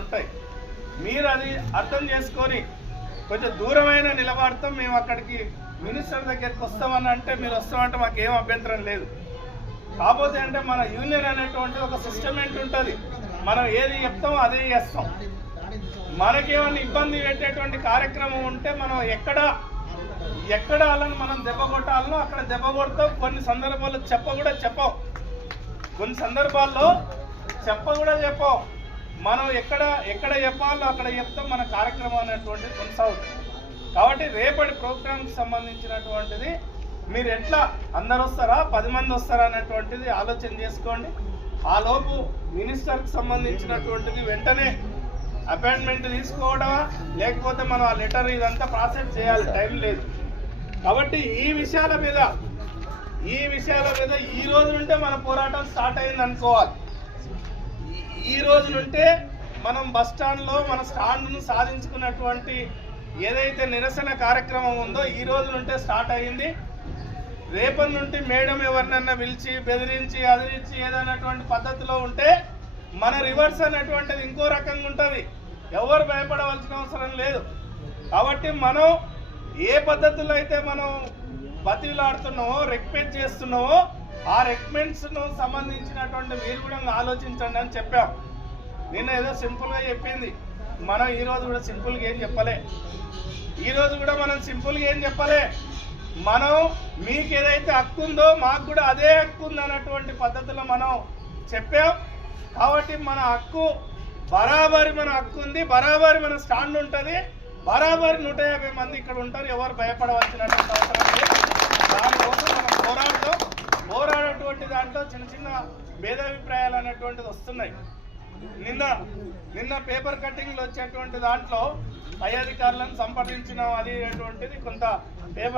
ఉంటాయి. మీరు అది అర్థం చేసుకొని కొంచెం దూరమైన నిలబడతాం. మేము అక్కడికి మినిస్టర్ దగ్గరికి వస్తామని అంటే మీరు వస్తామంటే మాకు ఏం అభ్యంతరం లేదు. కాకపోతే అంటే మన యూనియన్ అనేటువంటి ఒక సిస్టమేట్ ఉంటుంది. మనం ఏది చెప్తామో అదే చేస్తాం. మనకేమన్నా ఇబ్బంది పెట్టేటువంటి కార్యక్రమం ఉంటే మనం ఎక్కడ వాళ్ళని మనం దెబ్బ కొట్టాలనో అక్కడ దెబ్బ కొడతాం. కొన్ని సందర్భాల్లో చెప్పవు. కొన్ని సందర్భాల్లో చెప్పవు. మనం ఎక్కడ చెప్పాలో అక్కడ చెప్తాం. మన కార్యక్రమం అనేటువంటిది కొనసాగుతుంది. కాబట్టి రేపటి ప్రోగ్రామ్కి సంబంధించినటువంటిది మీరు ఎట్లా అందరు వస్తారా 10 మంది వస్తారా అనేటువంటిది ఆలోచన చేసుకోండి. ఆ లోపు మినిస్టర్కి సంబంధించినటువంటిది వెంటనే అపాయింట్మెంట్ తీసుకోవడమా లేకపోతే మనం ఆ లెటర్ ఇదంతా ప్రాసెస్ చేయాలి, టైం లేదు. కాబట్టి ఈ విషయాల మీద ఈ రోజు నుంటే మన పోరాటం స్టార్ట్ అయింది అనుకోవాలి. ఈ రోజు నుంటే మనం బస్ స్టాండ్లో మన స్టాండ్ను సాధించుకున్నటువంటి ఏదైతే నిరసన కార్యక్రమం ఉందో ఈ రోజు నుంటే స్టార్ట్ అయింది. రేపటి నుండి మేడం ఎవరినన్నా పిలిచి బెదిరించి అదిరించి ఏదైనటువంటి పద్ధతిలో ఉంటే మన రివర్స్ అనేటువంటిది ఇంకో రకంగా ఉంటుంది. ఎవరు భయపడవలసిన అవసరం లేదు. కాబట్టి మనం ఏ పద్ధతిలో అయితే మనం బతిలాడుతున్నామో రిక్వెస్ట్ చేస్తున్నామో ఆ రిక్వెస్ట్ను సంబంధించినటువంటి మీరు కూడా ఆలోచించండి అని చెప్పాం. నిన్న ఏదో సింపుల్గా చెప్పింది. మనం ఈరోజు కూడా సింపుల్గా ఏం చెప్పలే. మనం మీకు ఏదైతే హక్కు ఉందో మాకు కూడా అదే హక్కు ఉంది అన్నటువంటి పద్ధతిలో మనం చెప్పాం. కాబట్టి మన హక్కు బరాబరి ఉంది, బరాబరి మన స్టాండ్ ఉంటుంది, బరాబరి 150 మంది ఇక్కడ ఉంటారు. ఎవరు భయపడవలసినటువంటి అవసరం లేదు. దానికోసం మనం పోరాడేటువంటి దాంట్లో చిన్న భేదాభిప్రాయాలు అనేటువంటిది వస్తున్నాయి. నిన్న పేపర్ కటింగ్లు వచ్చేటువంటి దాంట్లో పై అధికారులను సంప్రదించిన అది కొంత పేపర్